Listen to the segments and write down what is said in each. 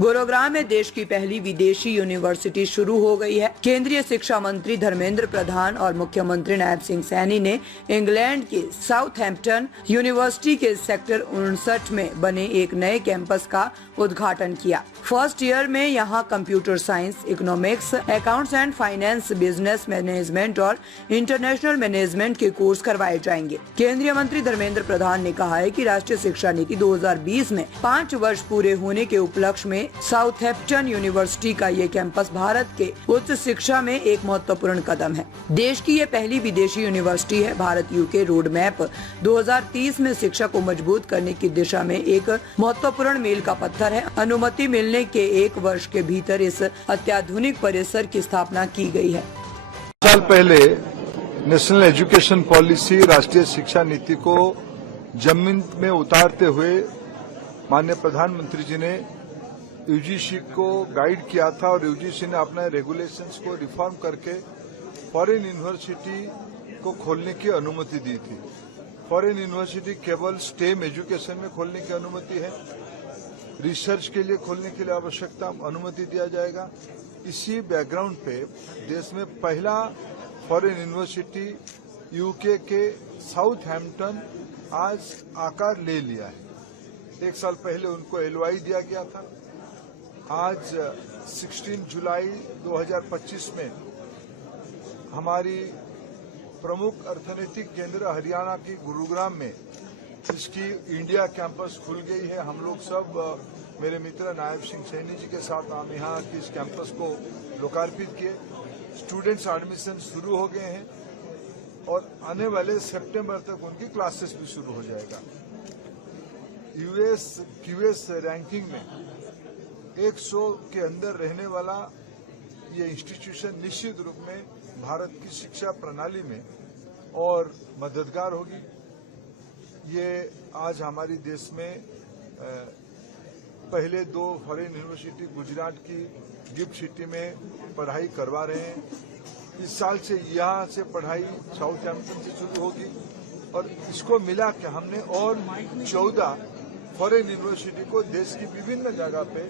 गुरुग्राम में देश की पहली विदेशी यूनिवर्सिटी शुरू हो गई है। केंद्रीय शिक्षा मंत्री धर्मेंद्र प्रधान और मुख्यमंत्री नायब सिंह सैनी ने इंग्लैंड के साउथहैम्पटन यूनिवर्सिटी के सेक्टर 59 में बने एक नए कैंपस का उद्घाटन किया। फर्स्ट ईयर में यहाँ computer science, economics, accounts and finance, business management और इंटरनेशनल मैनेजमेंट के कोर्स करवाए जाएंगे। केंद्रीय मंत्री धर्मेंद्र प्रधान ने कहा है कि राष्ट्रीय शिक्षा नीति 2020 में 5 वर्ष पूरे होने के उपलक्ष्य में साउथहैम्पटन यूनिवर्सिटी का ये कैंपस भारत के उच्च शिक्षा में एक महत्वपूर्ण कदम है। देश की ये पहली विदेशी यूनिवर्सिटी है। भारत यूके रोड मैप 2030 में शिक्षा को मजबूत करने की दिशा में एक महत्वपूर्ण मील का पत्थर है। अनुमति मिलने के 1 वर्ष के भीतर इस अत्याधुनिक परिसर की स्थापना की गई है। साल पहले नेशनल एजुकेशन पॉलिसी, राष्ट्रीय शिक्षा नीति को जमीन में उतारते हुए माननीय प्रधानमंत्री जी ने यूजीसी को गाइड किया था और यूजीसी ने अपने रेगुलेशंस को रिफॉर्म करके फॉरेन यूनिवर्सिटी को खोलने की अनुमति दी थी। फॉरेन यूनिवर्सिटी केवल स्टेम एजुकेशन में खोलने की अनुमति है, रिसर्च के लिए खोलने के लिए आवश्यकता अनुमति दिया जाएगा। इसी बैकग्राउंड पे देश में पहला फॉरेन यूनिवर्सिटी यूके के साउथहैम्पटन आज आकार ले लिया है। 1 साल पहले उनको एलओआई दिया गया था। आज 16 जुलाई 2025 में हमारी प्रमुख अर्थनैतिक केंद्र हरियाणा की गुरुग्राम में इसकी इंडिया कैंपस खुल गई है। हम लोग सब मेरे मित्र नायब सिंह सैनी जी के साथ हम यहाँ की इस कैंपस को लोकार्पित किए। स्टूडेंट्स एडमिशन शुरू हो गए हैं और आने वाले सितंबर तक उनकी क्लासेस भी शुरू हो जाएगा। यूएस रैंकिंग में 100 के अंदर रहने वाला ये इंस्टीट्यूशन निश्चित रूप में भारत की शिक्षा प्रणाली में और मददगार होगी। ये आज हमारी देश में पहले 2 फॉरेन यूनिवर्सिटी गुजरात की गिफ्ट सिटी में पढ़ाई करवा रहे हैं। इस साल से यहाँ से पढ़ाई साउथहैम्पटन से शुरू होगी और इसको मिला के हमने और 14 फॉरेन यूनिवर्सिटी को देश की विभिन्न जगह पे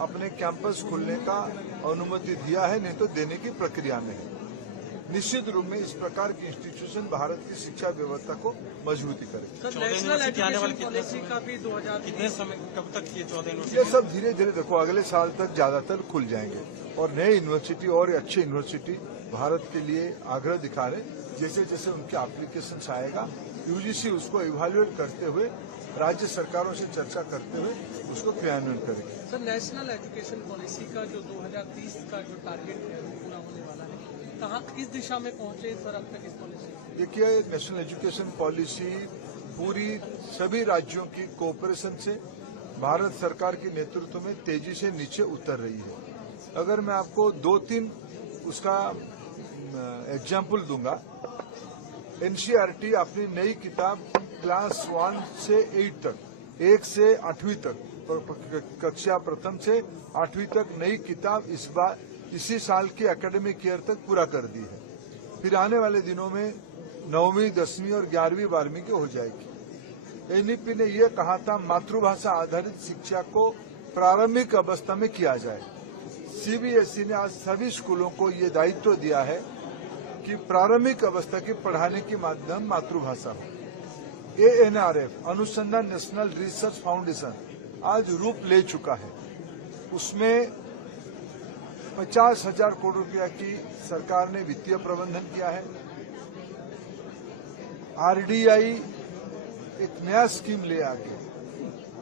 अपने कैंपस खोलने का अनुमति दिया है, नहीं तो देने की प्रक्रिया में है। निश्चित रूप में इस प्रकार की इंस्टीट्यूशन भारत की शिक्षा व्यवस्था को मजबूती करेगी। नेशनल एजुकेशन पॉलिसी का भी 2000 कितने समय कब तक ये 14 यूनिवर्सिटी? ये सब धीरे धीरे देखो अगले साल तक ज्यादातर खुल जाएंगे और नए यूनिवर्सिटी और अच्छे यूनिवर्सिटी भारत के लिए आग्रह दिखा रहे। जैसे जैसे उनके एप्लीकेशन आएगा यूजीसी उसको इवैल्यूएट करते हुए राज्य सरकारों से चर्चा करते हुए उसको क्रियान्वयन करेगी। सर, नेशनल एजुकेशन पॉलिसी का जो 2030 का जो टारगेट है वो पूरा होने वाला है, कहाँ किस दिशा में पहुंचे सर अब तक इस पॉलिसी? देखिए, नेशनल एजुकेशन पॉलिसी पूरी सभी राज्यों की कोऑपरेशन से भारत सरकार के नेतृत्व में तेजी से नीचे उतर रही है। अगर मैं आपको 2-3 उसका एग्जाम्पल दूंगा। एनसीईआरटी अपनी नई किताब क्लास 1 से 8 तक, 1 से 8वीं तक, कक्षा प्रथम से 8वीं तक नई किताब इसी साल की एकेडमिक ईयर तक पूरा कर दी है। फिर आने वाले दिनों में 9वीं, 10वीं और 11वीं, 12वीं की हो जाएगी। एनईपी ने यह कहा था मातृभाषा आधारित शिक्षा को प्रारंभिक अवस्था में किया जाए। सीबीएसई ने आज सभी स्कूलों को ये दायित्व दिया है कि प्रारंभिक अवस्था की पढ़ाने की माध्यम मातृभाषा हो। एएनआरएफ, अनुसंधान नेशनल रिसर्च फाउंडेशन, आज रूप ले चुका है। उसमें 50,000 करोड़ रुपया की सरकार ने वित्तीय प्रबंधन किया है। आरडीआई एक नया स्कीम ले आके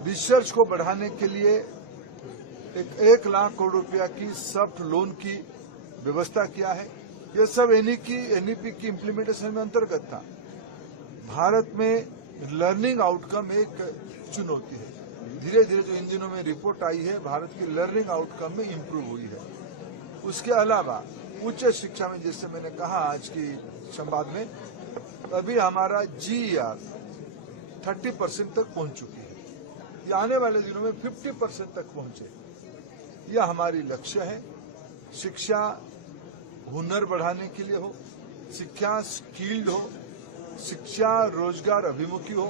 रिसर्च को बढ़ाने के लिए 1 लाख करोड़ रुपया की सॉफ्ट लोन की व्यवस्था किया है। यह सब एनईपी की इम्प्लीमेंटेशन में अंतर्गत था। भारत में लर्निंग आउटकम एक चुनौती है। धीरे धीरे जो इन दिनों में रिपोर्ट आई है, भारत की लर्निंग आउटकम में इम्प्रूव हुई है। उसके अलावा उच्च शिक्षा में, जैसे मैंने कहा आज की संवाद में, अभी हमारा जीईआर 30% तक पहुंच चुकी है। ये आने वाले दिनों में 50% तक पहुंचे। यह हमारी लक्ष्य है। शिक्षा हुनर बढ़ाने के लिए हो, शिक्षा स्किल्ड हो, शिक्षा रोजगार अभिमुखी हो,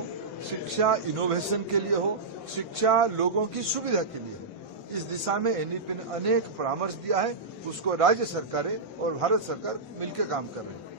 शिक्षा इनोवेशन के लिए हो, शिक्षा लोगों की सुविधा के लिए हो। इस दिशा में एनईपी ने अनेक परामर्श दिया है, उसको राज्य सरकारें और भारत सरकार मिलकर काम कर रहे हैं।